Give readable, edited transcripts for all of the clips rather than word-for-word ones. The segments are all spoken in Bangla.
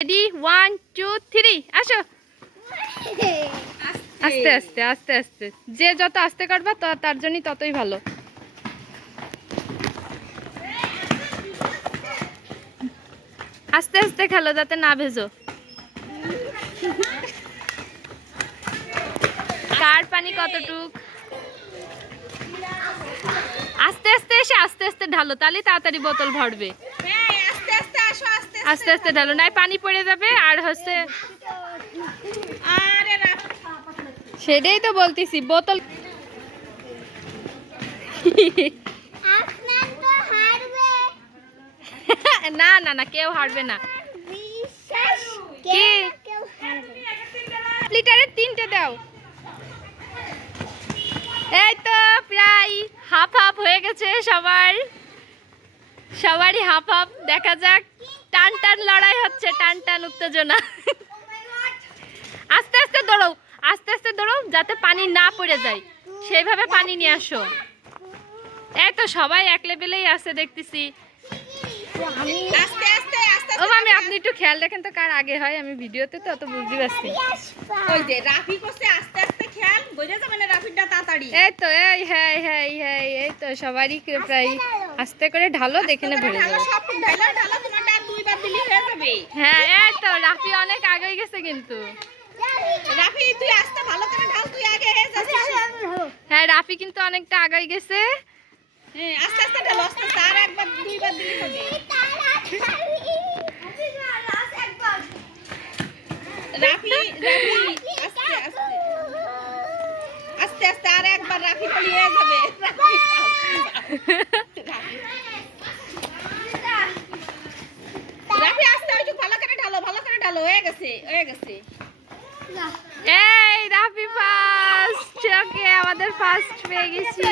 রেডি 1 2 3 আসো। আস্তে আস্তে আস্তে আস্তে, যে যত আস্তে করবা তার জন্যই ততই ভালো। আস্তে আস্তে খেলো যাতে না ভেজো। কার পানি কতটুক? আস্তে আস্তে এসে আস্তে আস্তে ঢালো, তাহলে তাড়াতাড়ি বোতল ভরবে। আস্তে আস্তে ঢালো, নাই পানি পড়ে যাবে। আর হচ্ছে সেটাই তো বলতেছি, বোতল না না না, কেউ হারবে না। লিটারের 3টে দাও। এই তো প্রায় হাফ হাফ হয়ে গেছে সবারই হাফ হাফ। দেখা যাক, টান টান লড়াই হচ্ছে, টান টান উত্তেজনা। আস্তে আস্তে দৌড়ো, আস্তে আস্তে দৌড়ো যাতে পানি না পড়ে যায়, সেইভাবে পানি নিয়ে আসো। এই তো সবাই এক লেভেলেই আছে দেখতেছি। ও মামি, আপনি একটু খেয়াল রাখেন তো কার আগে হয়। আমি ভিডিওতে তো অত বুঝতে পারছি। ওই যে রাফি করছে আস্তে আস্তে খেয়াল, বইরে যাবে না রাফিটা তাড়াতাড়ি। এই তো এই হ্যাঁ হ্যাঁ হ্যাঁ, এই তো সবারই প্রায় আস্তে করে ঢালো, দেখে না ভরে যাবে। সব ঢালা ঢালা, তোমারটা দুইবার দিলি হয়ে যাবে। হ্যাঁ এই তো রাফি অনেক আগে গেছে কিন্তু। রাফি তুই আস্তে ভালো করে ঢাল, তুই আগে হয়ে যাচ্ছিস। হ্যাঁ রাফি কিন্তু অনেকটা আগে গেছে। হ্যাঁ আস্তে আস্তে ঢাল, আস্তে আস্তে, আর একবার দুইবার দিলি হবে। রাফি রাফি আস্তে আস্তে আস্তে আস্তে, আর একবার রাফি বলি হয়ে যাবে। রাফি আস্তে, ওই ভালো করে ঢালো, ভালো করে ঢালো, হয়ে গেছে হয়ে গেছে। এই রাফি ফার্স্ট, ওকে আমাদের ফার্স্ট পেয়ে গেছি।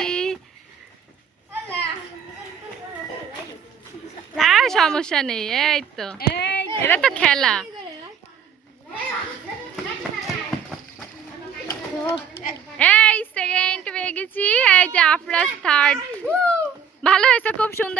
হ্যাঁ সমস্যা নেই, এই তো এটা তো খেলা। এই সেকেন্ড পেয়ে গেছি, এই যে আফরাজ থার্ড। ভালো হয়েছে, খুব সুন্দর।